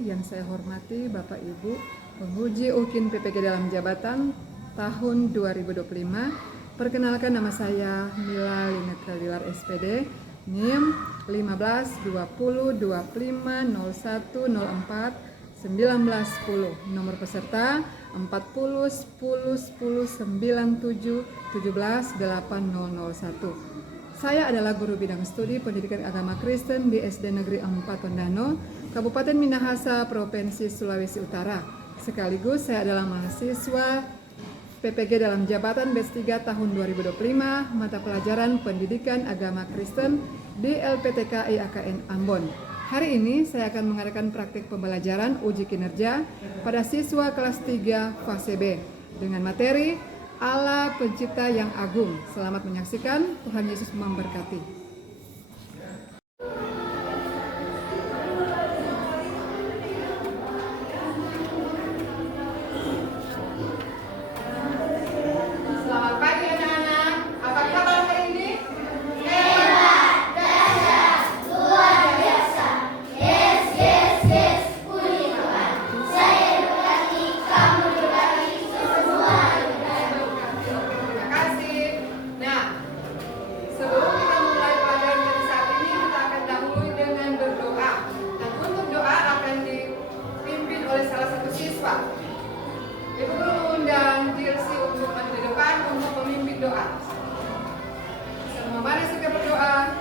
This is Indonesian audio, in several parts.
yang saya hormati Bapak Ibu penguji UKIN PPG dalam jabatan tahun 2025. Perkenalkan, nama saya Mila Lineka Lilar SPD, NIM 15202501041910, nomor peserta 40101097178001. Saya adalah guru bidang studi pendidikan agama Kristen di SD Negeri 4 Tondano, Kabupaten Minahasa, Provinsi Sulawesi Utara. Sekaligus saya adalah mahasiswa PPG dalam jabatan BES 3 tahun 2025, mata pelajaran Pendidikan Agama Kristen di LPTK IAKN Ambon. Hari ini saya akan mengadakan praktik pembelajaran uji kinerja pada siswa kelas 3 fase B dengan materi Allah Pencipta yang Agung. Selamat menyaksikan, Tuhan Yesus memberkati. Ibu guru undang Dilsi untuk maju di depan untuk memimpin doa. Semua mari kita berdoa.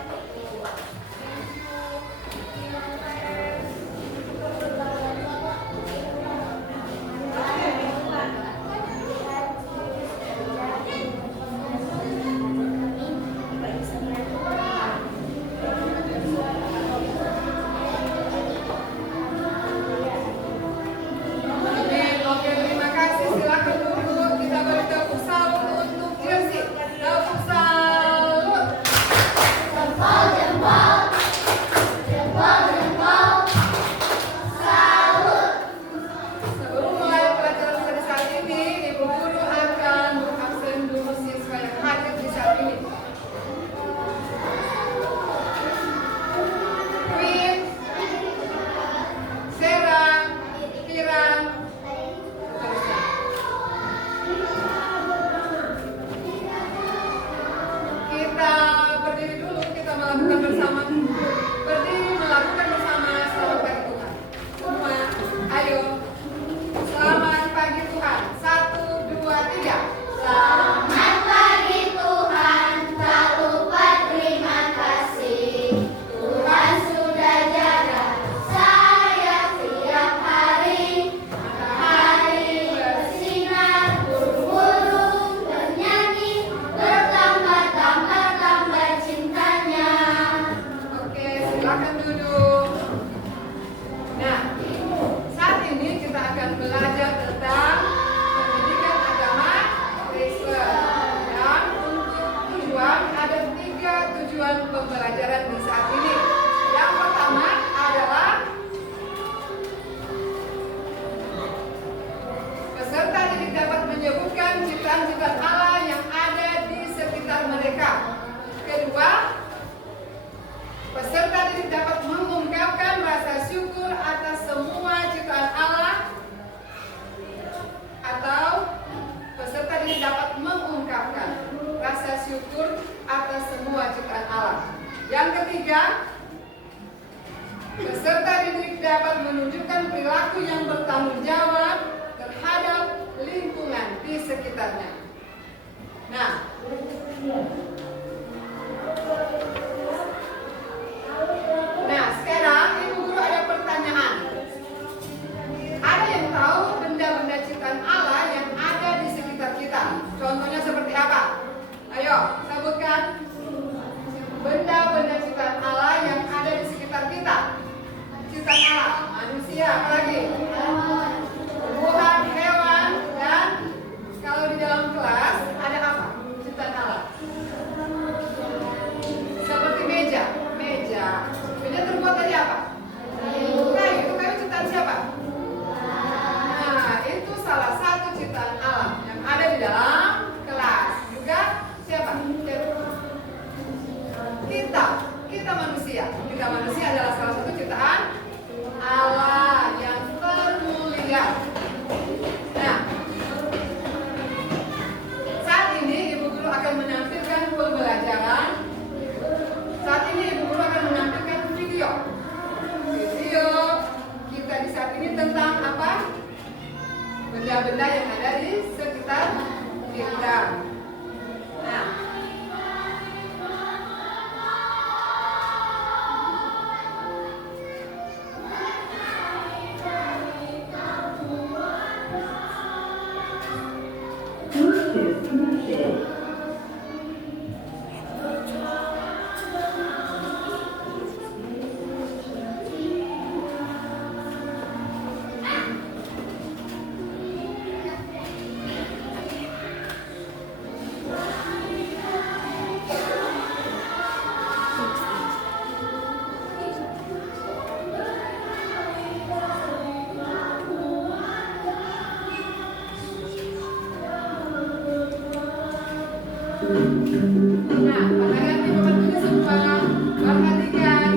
Pembelajaran di saat ini. Yang pertama adalah peserta didik dapat menyebutkan ciptaan-ciptaan Allah yang ada di sekitar mereka. Kedua, peserta didik dapat mengungkapkan rasa syukur atas semua ciptaan Allah, atau peserta didik dapat mengungkapkan rasa syukur atas semua ciptaan Allah. Yang ketiga, peserta didik dapat menunjukkan perilaku yang bertanggung jawab terhadap lingkungan di sekitarnya. Nah, sekarang Ibu Guru ada pertanyaan. Ada yang tahu benda-benda ciptaan Allah yang ada di sekitar kita? Contohnya seperti apa? Ayo, sebutkan benda-benda ciptaan Allah yang ada di sekitar kita. Ciptaan Allah, manusia, apalagi? Tumbuhan, hewan, dan kalau di dalam kelas ada apa? Ciptaan Allah. Seperti meja. Meja terbuat dari apa? Kayu. Itu kayu ciptaan siapa? Nah, itu salah satu ciptaan Allah yang ada di dalam kelas. Juga siapa? Kita manusia adalah salah satu ciptaan Allah yang benda-benda yang ada di sekitar kita. Nah, pandangan teman-teman semua, perhatikan.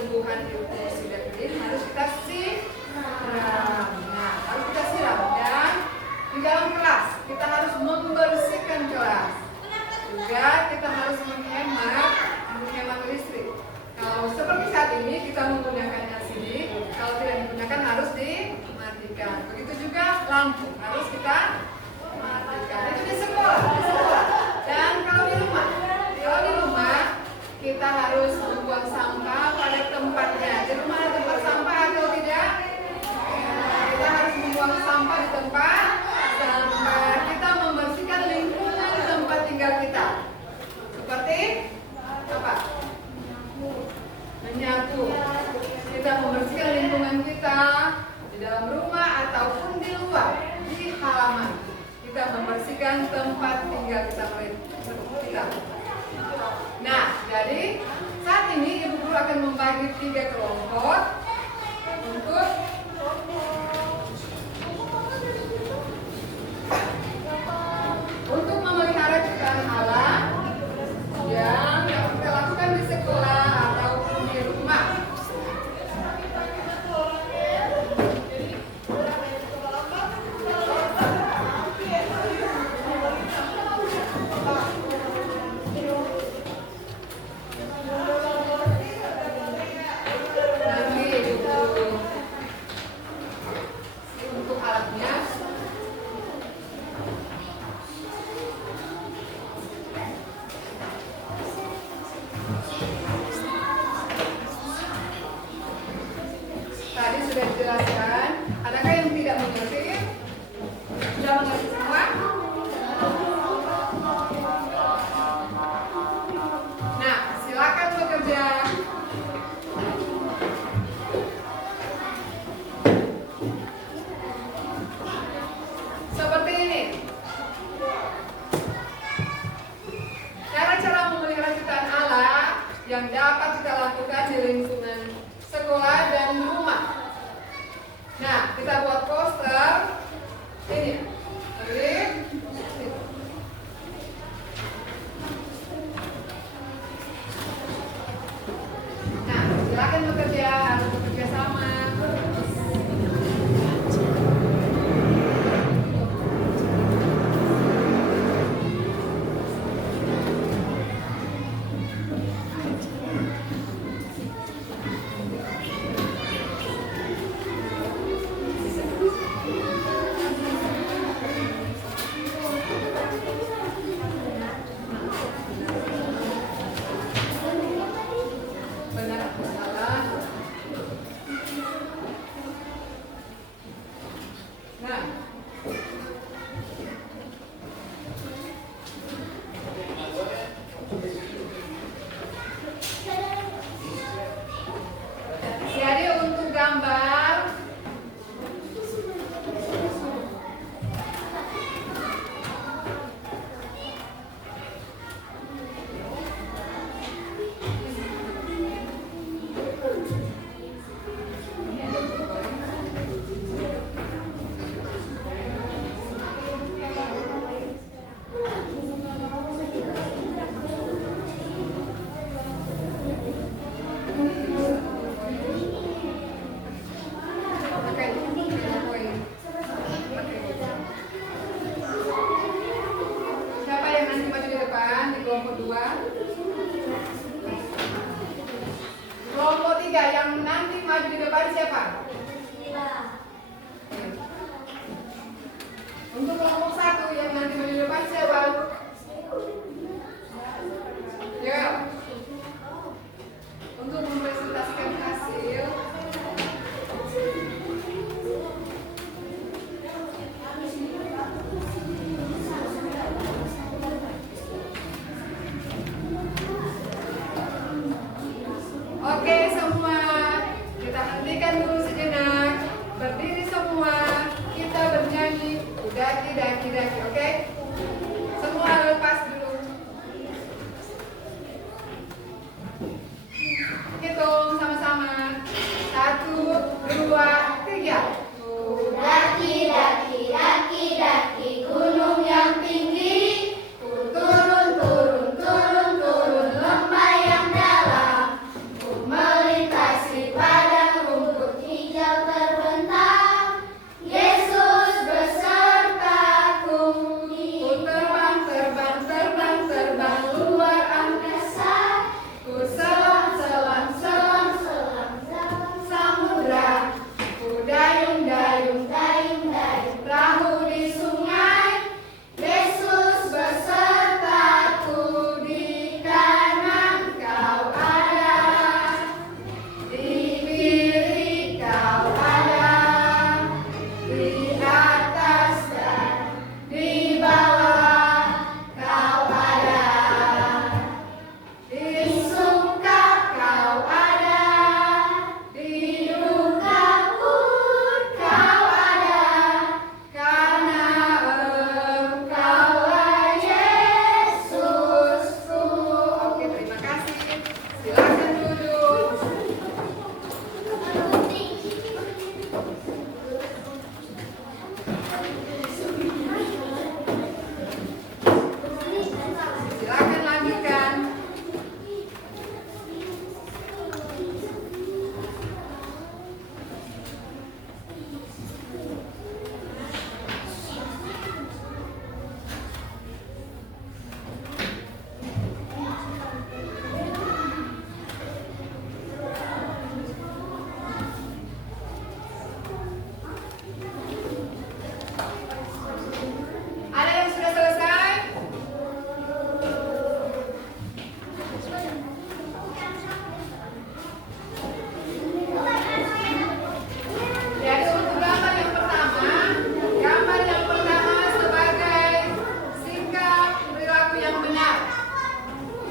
tumbuhan itu sudah kering, harus kita siram. Nah, harus kita siram. Dan di dalam kelas kita harus membersihkan kelas. Juga kita harus menghemat listrik. Kalau seperti saat ini kita menggunakan LCD, kalau tidak digunakan harus dimatikan. Begitu juga lampu harus kita matikan. Itu di sekolah. Dan kalau di rumah kita harus membuang sampah pada tempatnya. Di rumah ada tempat sampah atau tidak? Kita harus membuang sampah di tempat sampah. Kita membersihkan lingkungan tempat tinggal kita. Seperti apa? Menyapu. Kita membersihkan lingkungan kita di dalam rumah ataupun di luar, di halaman. Kita membersihkan tempat tinggal kita. Nah, jadi saat ini Ibu Guru akan membagi 3 kelompok untuk memelihara ciptaan alam yang kita lakukan di sekolah ataupun di rumah. yang dapat kita lakukan di lingkungan sekolah dan rumah. Nah, kita buat poster ini. Oke. Nah, silakan bekerja, harus bekerja sama. Benar atau salah? Nah, jadi untuk gambar siapa yang nanti maju di depan di kelompok 2? Kelompok 3 yang nanti maju di depan siapa? Untuk kelompok 1 yang nanti maju di depan siapa? Ya. Untuk mempresentasikan hasil. Oke semua, kita hentikan dulu sejenak. Berdiri semua, kita bernyanyi daki daki daki, oke? Semua lepas dulu. Hitung sama-sama. 1, 2, 3. Daki, daki, daki, daki gunung yang tinggi. Ku turun, turun, turun, turun lembah yang dalam. Ku melintasi padang rumput hijau terbentang. Yesus besertaku. Ku terbang, terbang, terbang, terbang luar angkasa. Ku selam, selam, selam, Selam, selam, samudra. Ku dayung, dayung, dayung, dayung. perahu di sungai. Yesus besertaku. Di kanan kau ada, di kiri kau ada, di atas dan di bawah kau ada, di suka kau ada, di duka pun kau ada, karena Engkaulah Yesusku. Oke, terima kasih. Silakan duduk. Silakan lanjutkan. Ada yang sudah selesai? Jadi untuk gambar yang pertama sebagai sikap perilaku yang benar.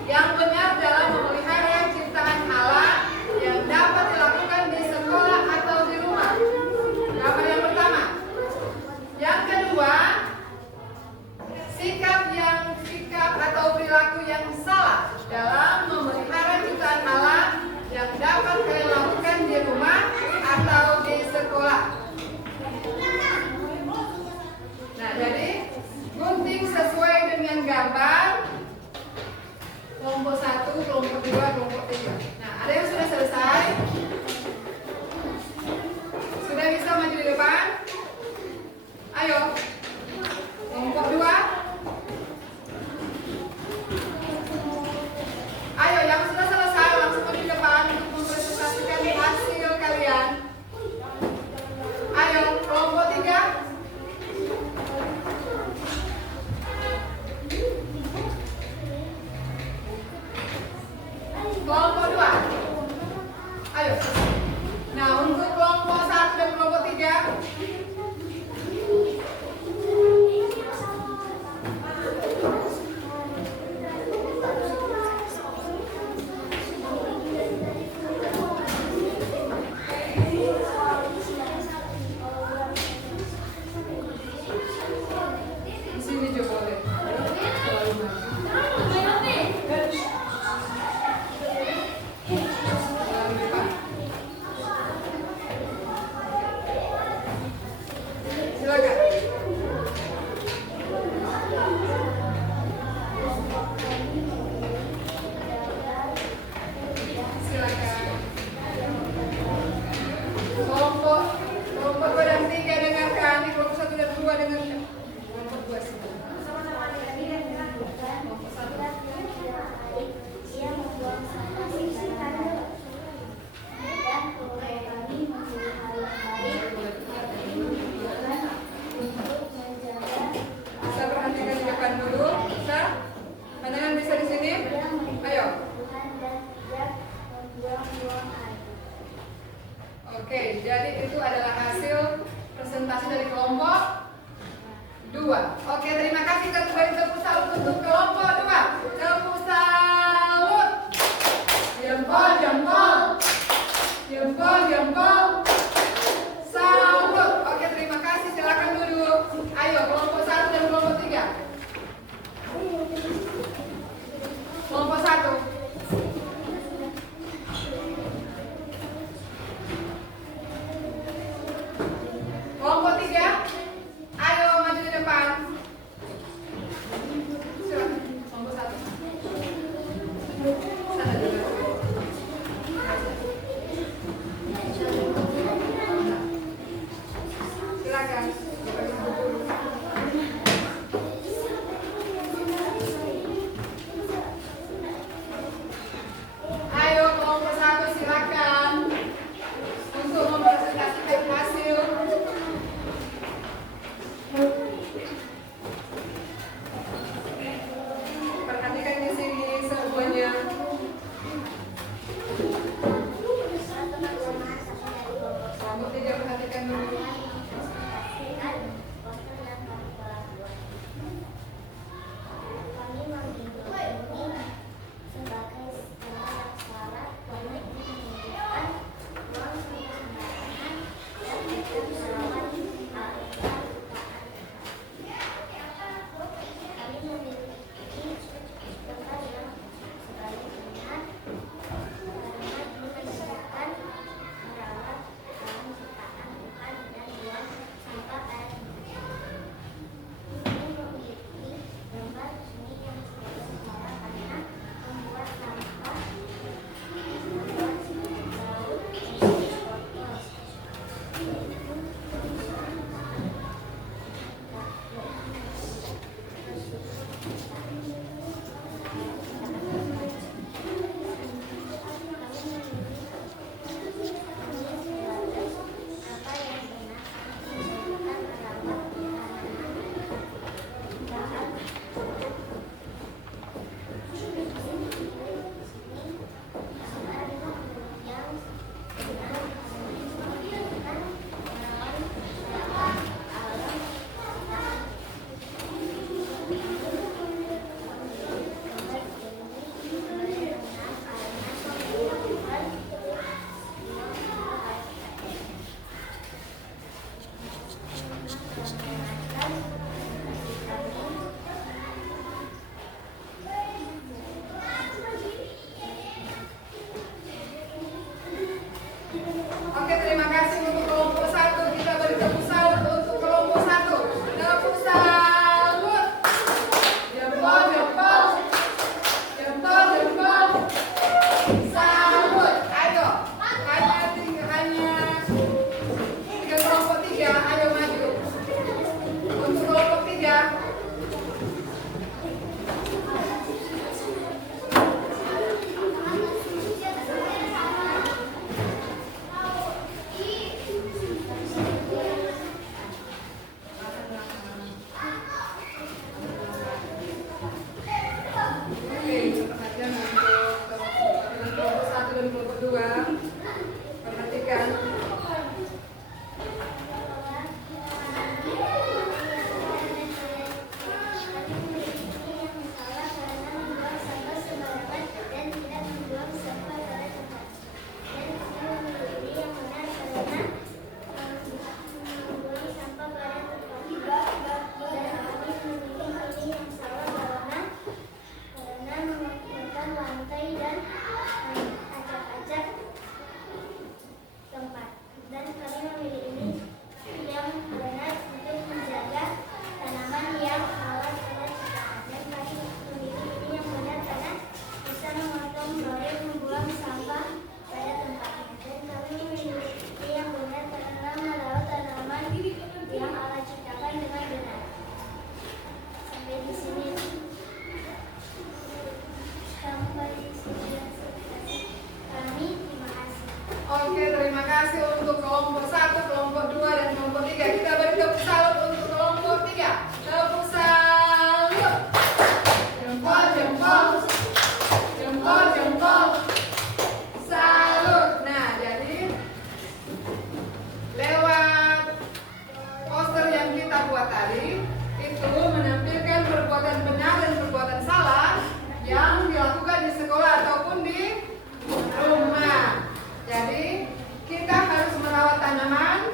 Yang benar dalam memelihara ciptaan Allah yang dapat dilakukan di sekolah atau di rumah. Gambar yang pertama. Yang kedua, sikap atau perilaku yang salah dalam memelihara ciptaan ini yang sebagai saudara karena membuat sampah membuat laut menjadi kotor. Apa yang benar menjadikan merawat Oke, terima kasih untuk kelompok 1. Kita beri tepuk salut untuk kelompok 1. Tepuk salut. Jempol, jempol. Jempol, jempol. Salut. Ayo. Hanya tiga kelompok 3. Ayo maju. Untuk kelompok 3. Oke, perhatian untuk kelompok 1 dan kelompok 2. Perhatikan. Lantai dan acak-acak tempat, dan kami memilih ini yang benar untuk menjaga tanaman yang awal pada ciptaan, dan kami memilih ini yang benar karena bisa memotong baik membuang sampah pada tempatnya, dan kami memilih ini yang benar karena merawat tanaman yang Allah ciptakan dengan benar. Sampai di sini. Terima kasih. Oke, terima kasih untuk kelompok 1, kelompok 2, dan kelompok 3. Kita beri tepuk salut untuk kelompok 3. Tepuk salut. Jempol, jempol. Jempol, jempol. Salut. Nah, jadi lewat poster yang kita buat tadi, itu menampilkan perbuatan benar dan perbuatan salah yang dilakukan di sekolah ataupun di rumah. Jadi kita harus merawat tanaman,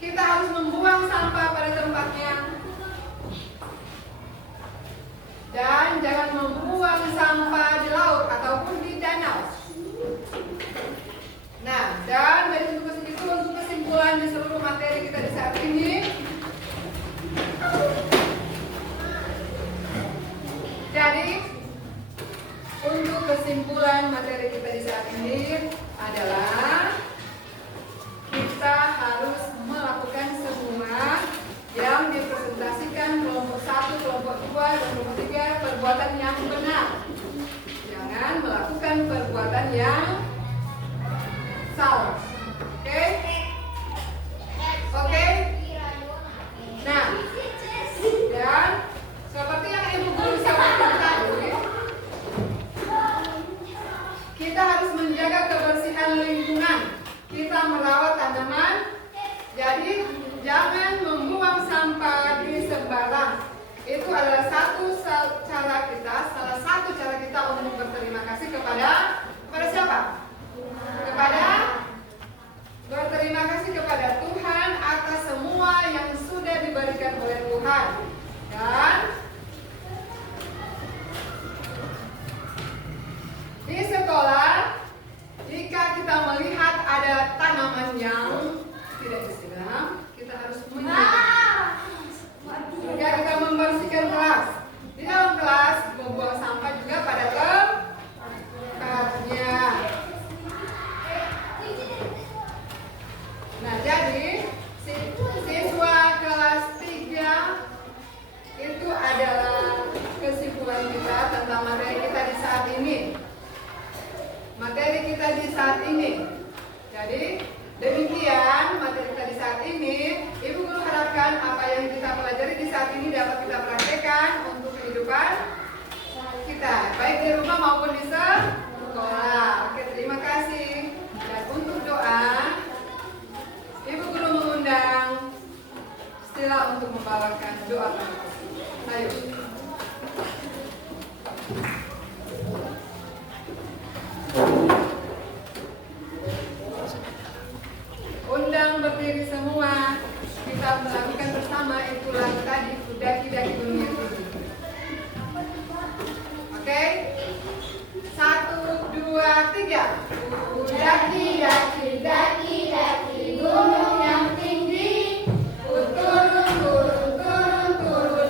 kita harus membuang sampah pada tempatnya, dan jangan membuang sampah di laut ataupun di danau. Nah, dan dari itu untuk kesimpulan di seluruh materi kita di saat ini. Jadi untuk kesimpulan materi kita di saat ini adalah kita harus melakukan semua yang dipresentasikan kelompok 1, kelompok 2, dan kelompok 3, perbuatan yang benar. Jangan melakukan perbuatan yang salah. Oke? Oke? Nah, dan seperti yang Ibu Guru sampaikan tadi, kita harus menjaga kebersihan lingkungan. Kita merawat tanaman, jadi jangan membuang sampah di sembarang. Itu adalah salah satu cara kita untuk berterima kasih kepada siapa? Kepada saat ini. Jadi demikian materi kita di saat ini. Ibu guru harapkan apa yang kita pelajari di saat ini dapat kita praktekkan untuk kehidupan kita, baik di rumah maupun di sekolah. Oke, terima kasih. Dan untuk doa, Ibu guru mengundang Stella untuk membawakan doa kasih. Ayo. Undang berdiri semua. Kita melakukan bersama itulah tadi daki-daki gunung yang tinggi. Oke? 1, 2, 3. Daki-daki gunung yang tinggi. Turun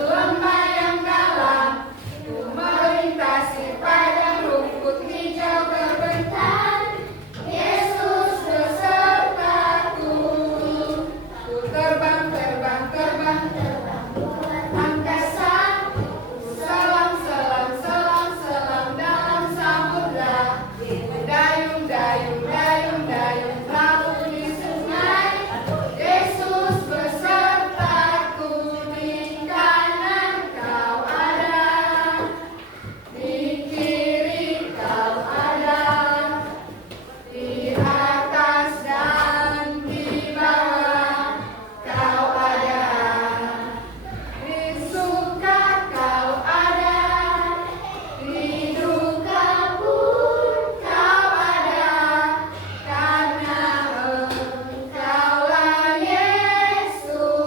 lembah yang dalam. Ku melintasi padang rumput hijau terbentang. Yesus besertaku. Ku terbang angkasa. Selam dalam samudra. Dayung perahu di sungai. Yesus besertaku. Di kanan kau ada, di kiri kau ada, di atas dan di bawah kau ada, di suka kau ada, di duka pun kau ada, karena Engkaulah Yesusku.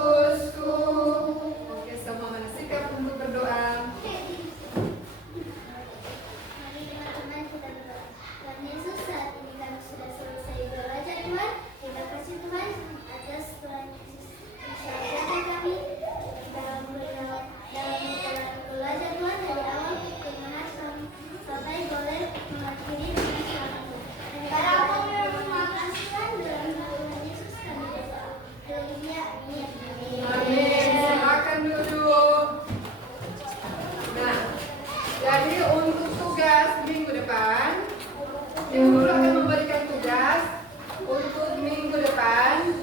Oke, semua mana sikap untuk berdoa. Mari teman-teman kita berdoa. Tuhan Yesus, saat ini kami sudah selesai belajar Tuhan. Terima kasih Tuhan atas Tuhan Yesus mengajarkan kami dalam belajar Tuhan dari awal kebenaran sampai boleh mengakhiri dengan selamat Tuhan. Dan para terima kasih Tuhan dalam Tuhan Yesus kami berdoa. Haleluya, amin. Amin. Silakan duduk. Nah, jadi untuk tugas minggu depan, Ibu guru akan memberikan tugas untuk minggu depan.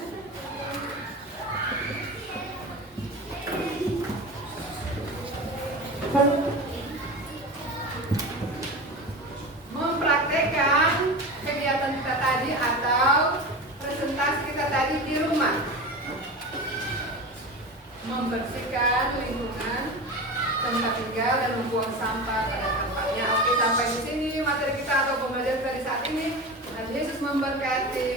Mempraktekkan kegiatan kita tadi atau presentasi kita tadi di rumah. Membersihkan lingkungan tempat tinggal dan membuang sampah pada tempatnya. Oke, sampai di sini materi kita atau pembelajaran kita di saat ini. Dan Yesus memberkati.